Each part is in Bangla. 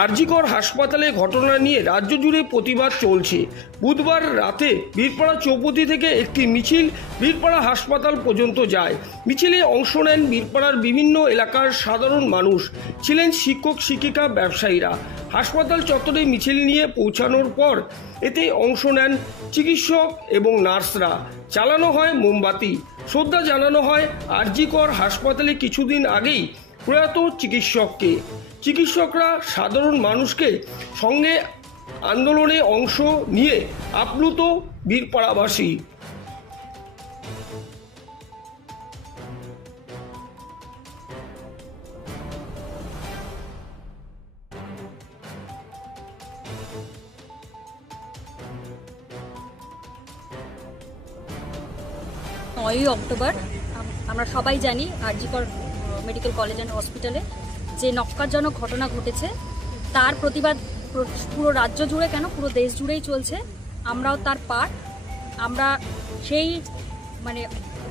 আরজি কর হাসপাতালে ঘটনা নিয়ে রাজ্য জুড়ে প্রতিবাদ চলছে। বুধবার রাতে বীরপাড়া চৌপতি থেকে একটি মিছিল বীরপাড়া হাসপাতাল পর্যন্ত যায়। মিছিলে অংশ নেন বীরপাড়ার বিভিন্ন এলাকার সাধারণ মানুষ, ছিলেন শিক্ষক শিক্ষিকা, ব্যবসায়ীরা। হাসপাতাল চত্বরে মিছিল নিয়ে পৌঁছানোর পর এতে অংশ নেন চিকিৎসক এবং নার্সরা। চালানো হয় মোমবাতি, শ্রদ্ধা জানানো হয় আরজি কর হাসপাতালে কিছুদিন আগেই প্রয়াত চিকিৎসককে। চিকিৎসকরা সাধারণ মানুষকে সঙ্গে আন্দোলনে অংশ নিয়ে আপ্লুত বীরপাড়াবাসী। 9ই অক্টোবর আমরা সবাই জানি আরজি কর মেডিকেল কলেজ অ্যান্ড হসপিটালে যে নক্কারজনক ঘটনা ঘটেছে তার প্রতিবাদ পুরো রাজ্য জুড়ে কেন পুরো দেশ জুড়েই চলছে। আমরাও তার পার্ট। আমরা সেই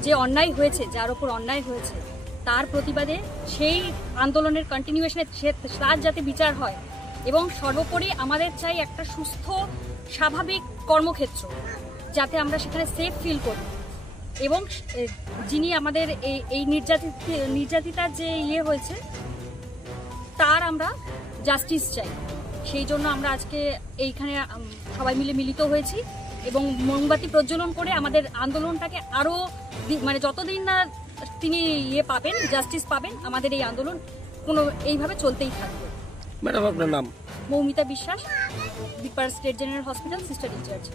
যে অন্যায় হয়েছে, যার ওপর অন্যায় হয়েছে তার প্রতিবাদে সেই আন্দোলনের কন্টিনিউয়েশনে তার যাতে বিচার হয় এবং সর্বোপরি আমাদের চাই একটা সুস্থ স্বাভাবিক কর্মক্ষেত্র, যাতে আমরা সেখানে সেফ ফিল করি এবং যিনি আমাদের এই নির্যাতিতার যে হয়েছে তার আমরা জাস্টিস চাই। সেই জন্য আমরা আজকে এইখানে সবাই মিলে মিলিত হয়েছি এবং মোমবাতি প্রজ্বলন করে আমাদের আন্দোলনটাকে আরও যতদিন না তিনি পাবেন, জাস্টিস পাবেন, আমাদের এই আন্দোলন এইভাবে চলতেই থাকবে। ম্যাডাম, আপনার নাম? Moumita Biswas, Birpara state general hospital sister in charge.